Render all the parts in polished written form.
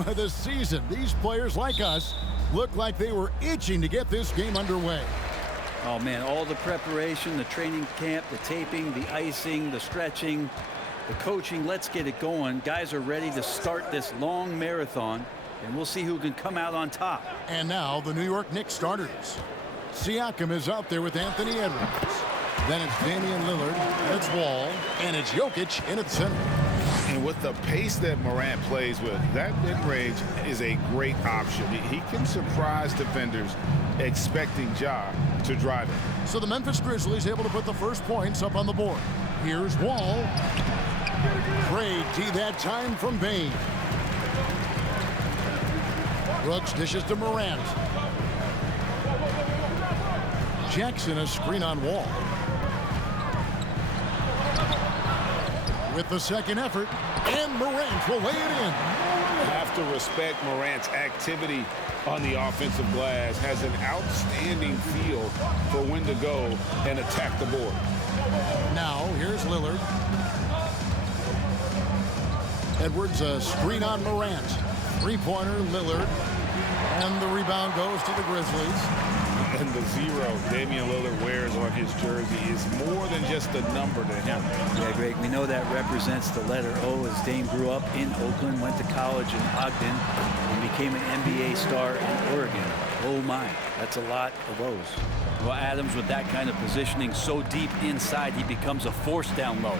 of the season. These players, like us, look like they were itching to get this game underway. Oh, man, all the preparation, the training camp, the taping, the icing, the stretching, the coaching. Let's get it going. Guys are ready to start this long marathon, and we'll see who can come out on top. And now the New York Knicks starters. Siakam is out there with Anthony Edwards. Then it's Damian Lillard, and it's Wall, and it's Jokic in at center. And with the pace that Morant plays with, that mid-range is a great option. He can surprise defenders expecting Ja to drive it. So the Memphis Grizzlies able to put the first points up on the board. Here's Wall. Great D that time from Bain. Brooks dishes to Morant. Jackson a screen on Wall. With the second effort, and Morant will lay it in. Have to respect Morant's activity on the offensive glass. Has an outstanding feel for when to go and attack the board. Now here's Lillard. Edwards a screen on Morant. Three-pointer Lillard. And the rebound goes to the Grizzlies. And the 0 Damian Lillard wears on his jersey is more than just a number to him. Yeah, Greg, we know that represents the letter O, as Dame grew up in Oakland, went to college in Ogden, and became an NBA star in Oregon. Oh my, that's a lot of O's. Well, Adams, with that kind of positioning so deep inside, he becomes a force down low.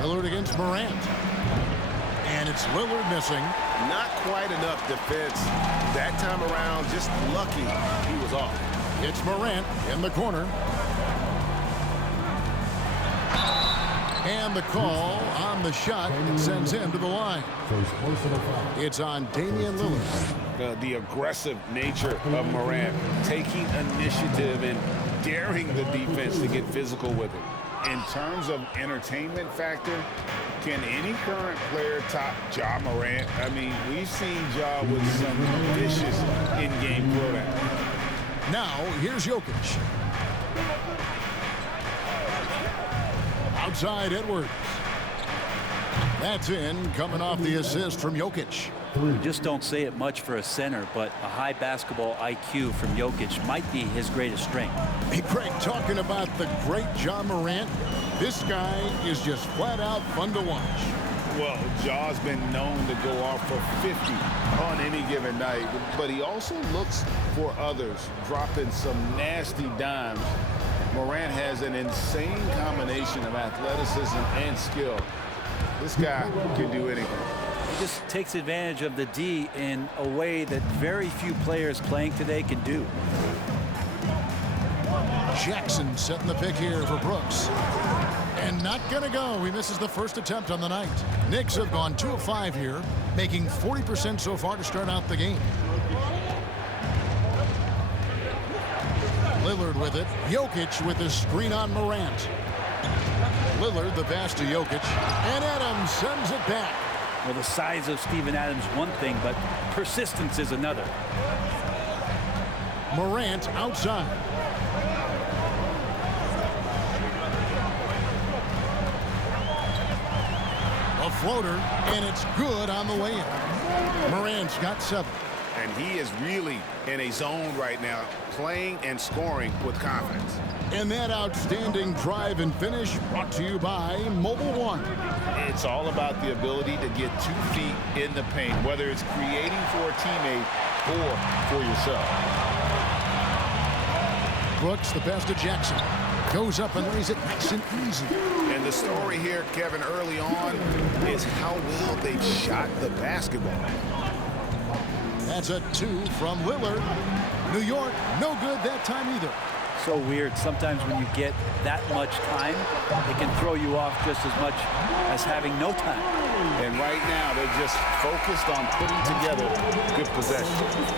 Lillard against Morant. And it's Lillard missing. Not quite enough defense that time around. Just lucky he was off. It's Morant in the corner. And the call on the shot sends him to the line. It's on Damian Lillard. The aggressive nature of Morant, taking initiative and daring the defense to get physical with it. In terms of entertainment factor, can any current player top Ja Morant? I mean, we've seen Ja with some vicious in-game throwdown. Now, here's Jokic. Outside Edwards. That's in, coming off the assist from Jokic. You just don't say it much for a center, but a high basketball IQ from Jokic might be his greatest strength. Hey, Craig, talking about the great Ja Morant, this guy is just flat out fun to watch. Well, Ja's been known to go off for 50 on any given night, but he also looks for others, dropping some nasty dimes. Morant has an insane combination of athleticism and skill. This guy can do anything. He just takes advantage of the D in a way that very few players playing today can do. Jackson setting the pick here for Brooks. And not going to go. He misses the first attempt on the night. Knicks have gone 2 of 5 here, making 40% so far to start out the game. Lillard with it. Jokic with the screen on Morant. Lillard the pass to Jokic. And Adams sends it back. Well, the size of Steven Adams one thing, but persistence is another. Morant outside. A floater, and it's good on the way in. Morant's got 7. And he is really in a zone right now, playing and scoring with confidence. And that outstanding drive and finish brought to you by Mobile One. It's all about the ability to get 2 feet in the paint, whether it's creating for a teammate or for yourself. Brooks, the pass to Jackson. Goes up and lays it nice and easy. And the story here, Kevin, early on is how well they've shot the basketball. That's a 2 from Lillard. New York, no good that time either. So weird. Sometimes when you get that much time, it can throw you off just as much as having no time. And right now, they're just focused on putting together good possession.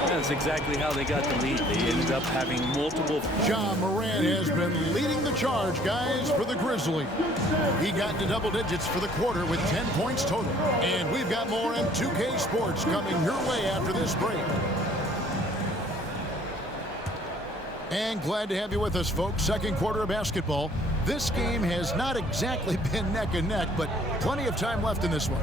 That's exactly how they got the lead. They ended up having multiple. Ja Morant has been leading the charge, guys, for the Grizzlies. He got into double digits for the quarter with 10 points total. And we've got more M2K Sports coming your way after this break. And glad to have you with us, folks. Second quarter of basketball. This game has not exactly been neck and neck, but plenty of time left in this one.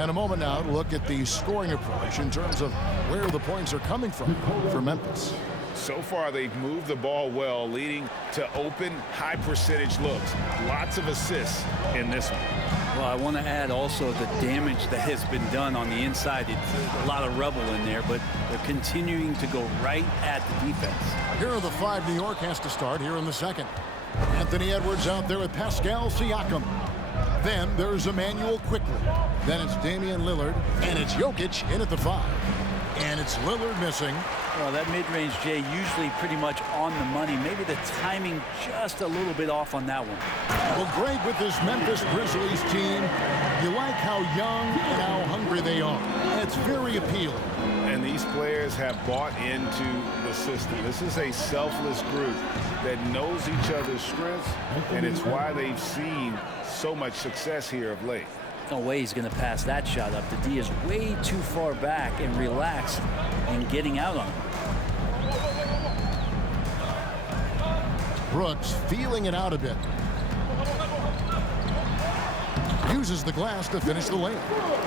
And a moment now to look at the scoring approach in terms of where the points are coming from for Memphis. So far, they've moved the ball well, leading to open, high-percentage looks. Lots of assists in this one. Well, I want to add also the damage that has been done on the inside. It's a lot of rubble in there, but they're continuing to go right at the defense. Here are the 5 New York has to start here in the second. Anthony Edwards out there with Pascal Siakam. Then there's Emmanuel quickly. Then it's Damian Lillard, and it's Jokic in at the 5. And it's Lillard missing. Well, that mid-range, Jay, usually pretty much on the money. Maybe the timing just a little bit off on that one. Well, great with this Memphis Grizzlies team. You like how young and how hungry they are. It's very appealing. And these players have bought into the system. This is a selfless group that knows each other's strengths, and it's why they've seen so much success here of late. No way he's going to pass that shot up. The D is way too far back and relaxed in getting out on him. Brooks feeling it out a bit. Uses the glass to finish the layup.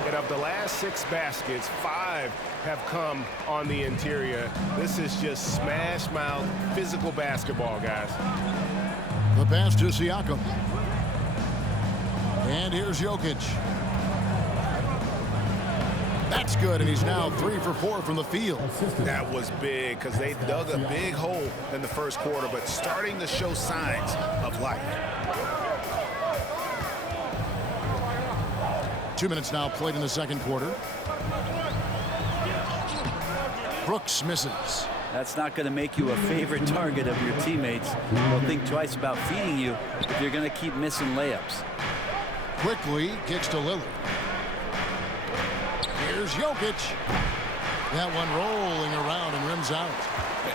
And of the last 6 baskets, 5 have come on the interior. This is just smash mouth physical basketball, guys. The pass to Siakam. And here's Jokic. That's good, and he's now 3 for 4 from the field. That was big because they dug a big hole in the first quarter, but starting to show signs of life. 2 minutes now played in the second quarter. Brooks misses. That's not going to make you a favorite target of your teammates. They'll think twice about feeding you if you're going to keep missing layups. Quickly kicks to Lillard. Here's Jokic. That one rolling around and rims out.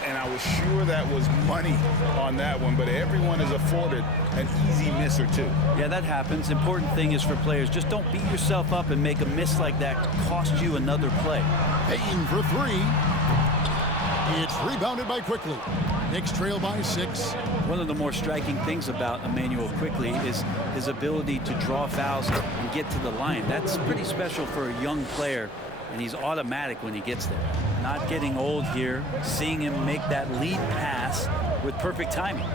And I was sure that was money on that one, but everyone is afforded an easy miss or two. Yeah, that happens. Important thing is for players, just don't beat yourself up and make a miss like that cost you another play. Payton for 3. It's rebounded by Quickly. Knicks trail by 6. One of the more striking things about Emmanuel Quickly is his ability to draw fouls and get to the line. That's pretty special for a young player, and he's automatic when he gets there. Not getting old here, seeing him make that lead pass with perfect timing.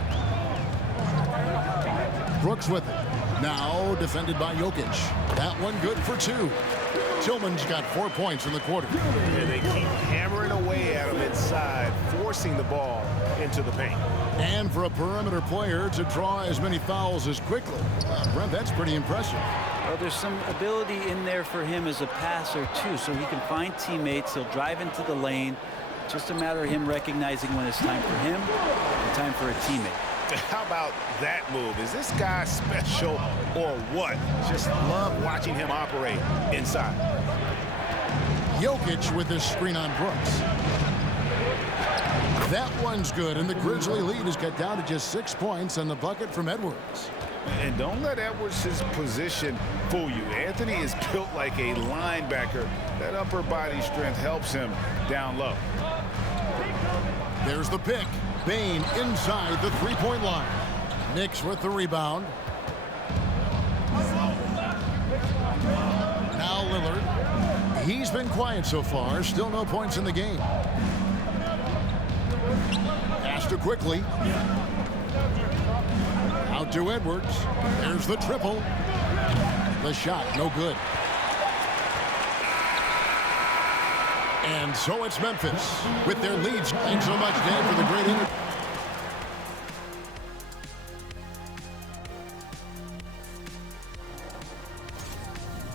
Brooks with it. Now defended by Jokic. That one good for 2. Tillman's got 4 points in the quarter. And they keep hammering away at him inside, forcing the ball into the paint. And for a perimeter player to draw as many fouls as Quickly. Brent, that's pretty impressive. Well, there's some ability in there for him as a passer, too, so he can find teammates. He'll drive into the lane. Just a matter of him recognizing when it's time for him and time for a teammate. How about that move? Is this guy special or what? Just love watching him operate inside. Jokic with this screen on Brooks. That one's good, and the Grizzly lead is cut down to just 6 points on the bucket from Edwards. And don't let Edwards' position fool you. Anthony is built like a linebacker. That upper body strength helps him down low. There's the pick. Bane inside the 3-point line. Knicks with the rebound. Now Lillard. He's been quiet so far. Still no points in the game. Pass to Quickly. Out to Edwards. There's the triple. The shot, no good. And so it's Memphis with their leads. Thanks so much, Dan, for the great interview.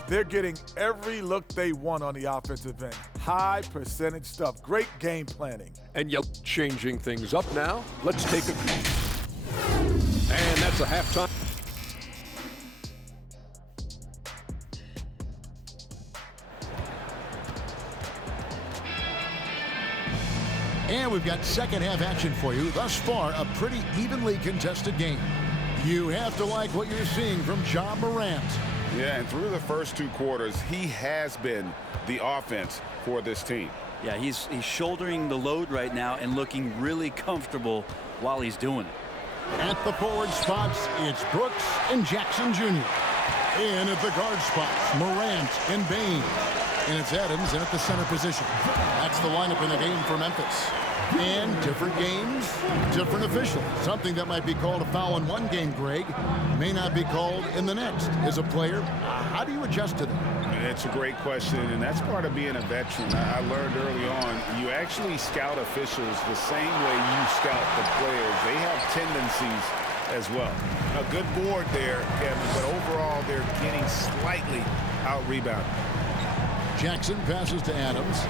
They're getting every look they want on the offensive end. High percentage stuff. Great game planning. And you're changing things up now. Let's take a... And that's a halftime. And we've got second half action for you. Thus far, a pretty evenly contested game. You have to like what you're seeing from Ja Morant. Yeah, and through the first 2 quarters, he has been the offense for this team. Yeah, he's shouldering the load right now and looking really comfortable while he's doing it. At the forward spots, it's Brooks and Jackson Jr. In at the guard spots, Morant and Bain. And it's Adams in at the center position. That's the lineup in the game for Memphis. And different games, different officials. Something that might be called a foul in one game, Greg, may not be called in the next. As a player, how do you adjust to that? It's a great question, and that's part of being a veteran. I learned early on, you actually scout officials the same way you scout the players. They have tendencies as well. A good board there, Kevin, but overall they're getting slightly out-rebounded. Jackson passes to Adams.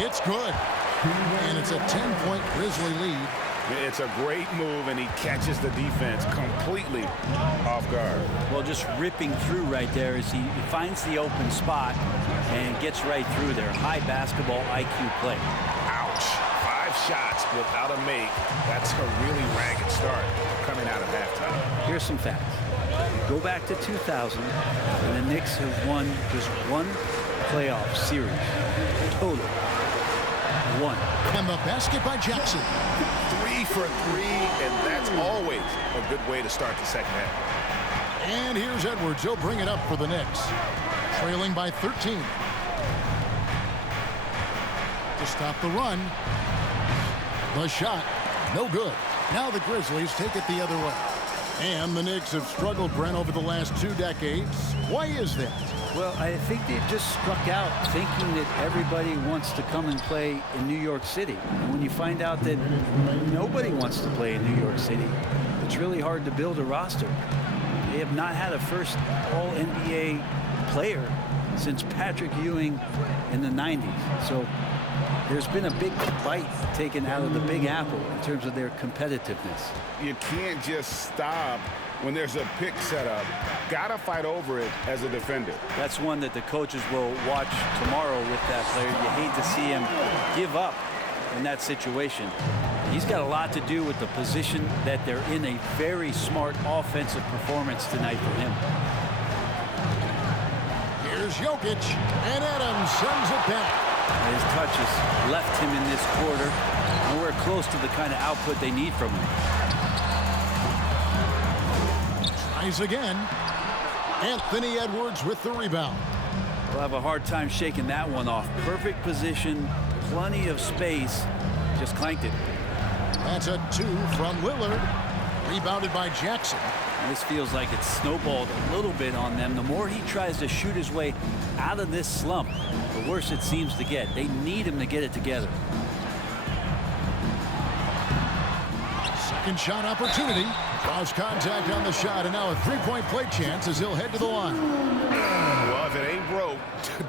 It's good. And it's a 10-point Grizzly lead. It's a great move, and he catches the defense completely off guard. Well, just ripping through right there as he finds the open spot and gets right through there. High basketball IQ play. Ouch. 5 shots without a make. That's a really ragged start coming out of halftime. Here's some facts. Go back to 2000, and the Knicks have won just one playoff series. Total. One. And the basket by Jackson. 3 for 3, and that's always a good way to start the second half. And here's Edwards. He'll bring it up for the Knicks. Trailing by 13. To stop the run. The shot. No good. Now the Grizzlies take it the other way. And the Knicks have struggled, Brent, over the last 2 decades. Why is that? Well, I think they've just struck out thinking that everybody wants to come and play in New York City. And when you find out that nobody wants to play in New York City, it's really hard to build a roster. They have not had a first All-NBA player since Patrick Ewing in the 90s. So there's been a big bite taken out of the Big Apple in terms of their competitiveness. You can't just stop when there's a pick set up. Gotta fight over it as a defender. That's one that the coaches will watch tomorrow with that player. You hate to see him give up in that situation. He's got a lot to do with the position that they're in. A very smart offensive performance tonight for him. Here's Jokic, and Adams sends it back. His touches left him in this quarter. Nowhere close to the kind of output they need from him. Tries again. Anthony Edwards with the rebound. We'll have a hard time shaking that one off. Perfect position, plenty of space. Just clanked it. That's a 2 from Lillard. Rebounded by Jackson. This feels like it's snowballed a little bit on them. The more he tries to shoot his way out of this slump, the worse it seems to get. They need him to get it together. Second shot opportunity. Draws contact on the shot, and now a 3-point play chance as he'll head to the line. Well, if it ain't broke,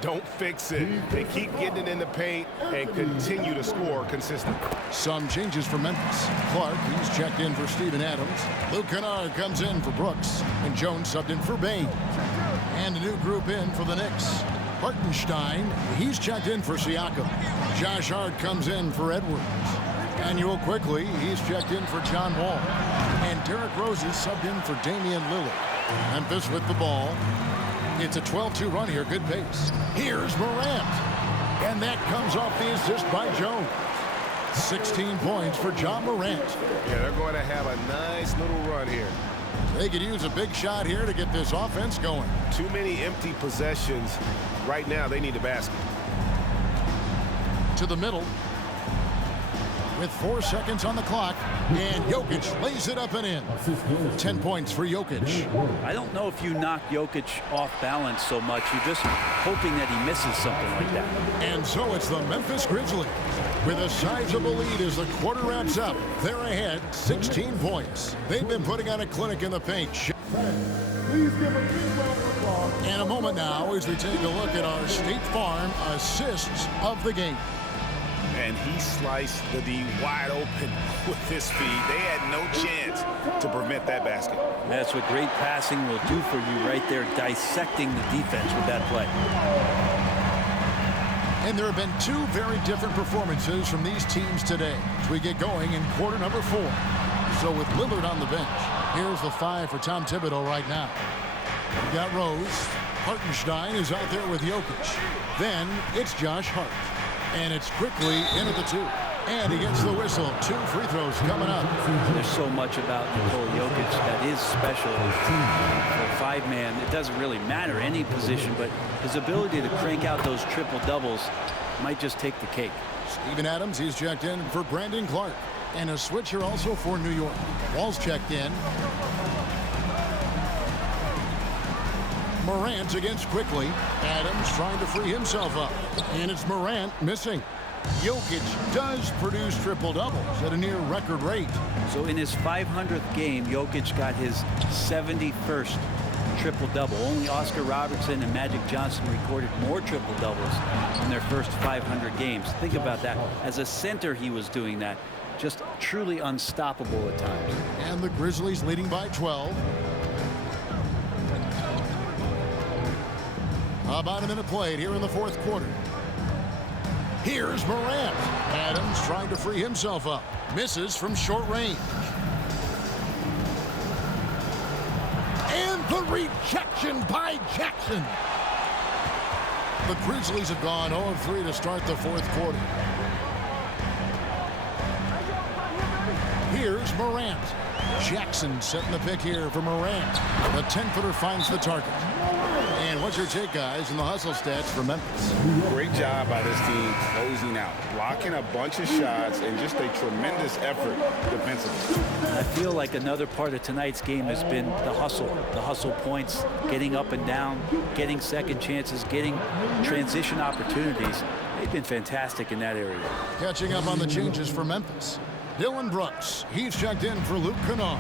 don't fix it. They keep getting it in the paint and continue to score consistently. Some changes for Memphis. Clark, he's checked in for Steven Adams. Luke Kennard comes in for Brooks, and Jones subbed in for Bain. And a new group in for the Knicks. Hartenstein, he's checked in for Siakam. Josh Hart comes in for Edwards. Daniel Quickly, he's checked in for John Wall. And Derrick Rose is subbed in for Damian Lillard. Memphis with the ball. It's a 12-2 run here, good pace. Here's Morant. And that comes off the assist by Jones. 16 points for John Morant. Yeah, they're going to have a nice little run here. They could use a big shot here to get this offense going. Too many empty possessions. Right now, they need a basket. To the middle. With 4 seconds on the clock, and Jokic lays it up and in. 10 points for Jokic. I don't know if you knock Jokic off balance so much. You're just hoping that he misses something like that. And so it's the Memphis Grizzlies with a sizable lead as the quarter wraps up. They're ahead 16 points. They've been putting on a clinic in the paint. And a moment now as we take a look at our State Farm assists of the game. And he sliced the D wide open with his speed. They had no chance to prevent that basket. That's what great passing will do for you right there, dissecting the defense with that play. And there have been 2 very different performances from these teams today as we get going in quarter number 4. So with Lillard on the bench, here's the 5 for Tom Thibodeau right now. We got Rose. Hartenstein is out there with Jokic. Then it's Josh Hart. And it's quickly in at the 2. And he gets the whistle. 2 free throws coming up. There's so much about Nikola Jokic that is special. For a 5-man, it doesn't really matter any position, but his ability to crank out those triple doubles might just take the cake. Steven Adams, he's checked in for Brandon Clark. And a switcher also for New York. Wall's checked in. Morant against quickly. Adams trying to free himself up. And it's Morant missing. Jokic does produce triple doubles at a near record rate. So in his 500th game, Jokic got his 71st triple-double. Only Oscar Robertson and Magic Johnson recorded more triple-doubles in their first 500 games. Think about that. As a center, he was doing that. Just truly unstoppable at times. And the Grizzlies leading by 12. About a minute played here in the 4th quarter. Here's Morant. Adams trying to free himself up. Misses from short range. And the rejection by Jackson. The Grizzlies have gone 0 of 3 to start the 4th quarter. Here's Morant. Jackson setting the pick here for Morant. The 10-footer finds the target. And what's your take, guys, in the hustle stats for Memphis? Great job by this team closing out, blocking a bunch of shots, and just a tremendous effort defensively. I feel like another part of tonight's game has been the hustle points, getting up and down, getting second chances, getting transition opportunities. They've been fantastic in that area. Catching up on the changes for Memphis. Dylan Brooks, he's checked in for Luke Kennard.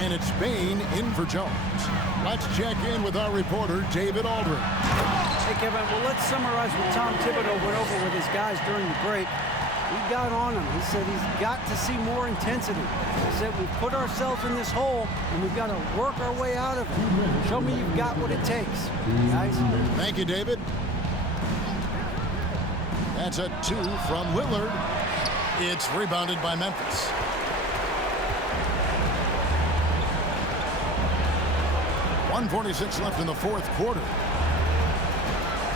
And it's Bain in for Jones. Let's check in with our reporter, David Aldridge. Hey, Kevin, well, let's summarize what Tom Thibodeau went over with his guys during the break. We got on him. He said he's got to see more intensity. He said we've put ourselves in this hole, and we've got to work our way out of it. Show me you've got what it takes, guys. Thank you, David. That's a 2 from Lillard. It's rebounded by Memphis. .146 left in the 4th quarter.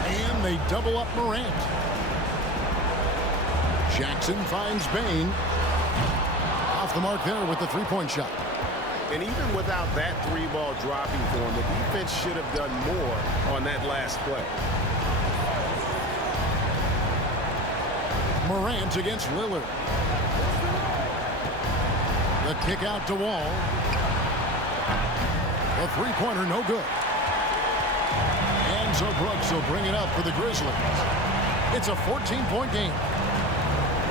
And they double up Morant. Jackson finds Bain. Off the mark there with the 3-point shot. And even without that 3-ball dropping for him, the defense should have done more on that last play. Morant against Lillard. The kick out to Wall. The 3-pointer no good. And so Brooks will bring it up for the Grizzlies. It's a 14-point game.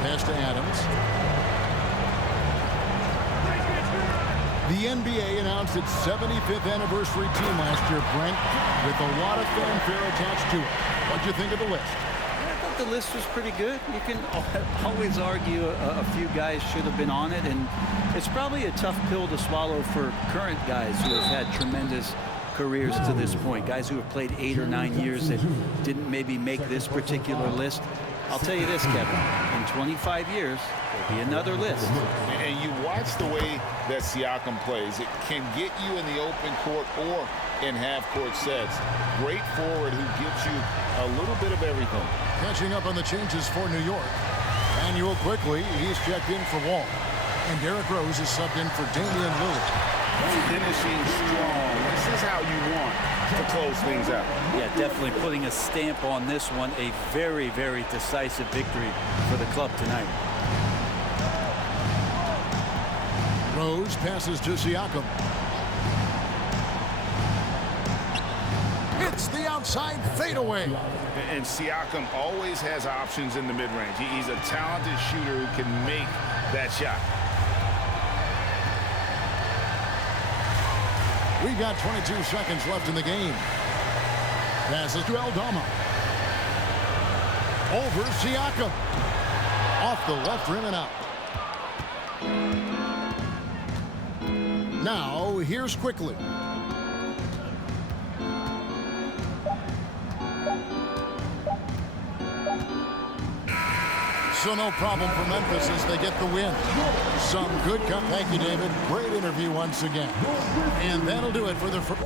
Pass to Adams. The NBA announced its 75th anniversary team last year, Brent, with a lot of fanfare attached to it. What'd you think of the list? I thought the list was pretty good. You can always argue a few guys should have been on it, and it's probably a tough pill to swallow for current guys who have had tremendous careers to this point. Guys who have played 8 or 9 years that didn't maybe make this particular list. I'll tell you this, Kevin, in 25 years, there'll be another list. And you watch the way that Siakam plays. It can get you in the open court or in half-court sets. Great forward who gives you a little bit of everything. Catching up on the changes for New York. Manuel quickly, he's checked in for Wall. And Derrick Rose is subbed in for Damian Lillard. Finishing strong. This is how you want to close things out. Yeah, definitely putting a stamp on this one. A very, very decisive victory for the club tonight. Rose passes to Siakam. It's the outside fadeaway. And Siakam always has options in the mid-range. He's a talented shooter who can make that shot. We've got 22 seconds left in the game. Passes to Aldama. Over Siakam. Off the left rim and out. Now, here's quickly. So no problem for Memphis as they get the win. Some good come. Thank you, David. Great interview once again. And that'll do it for the first.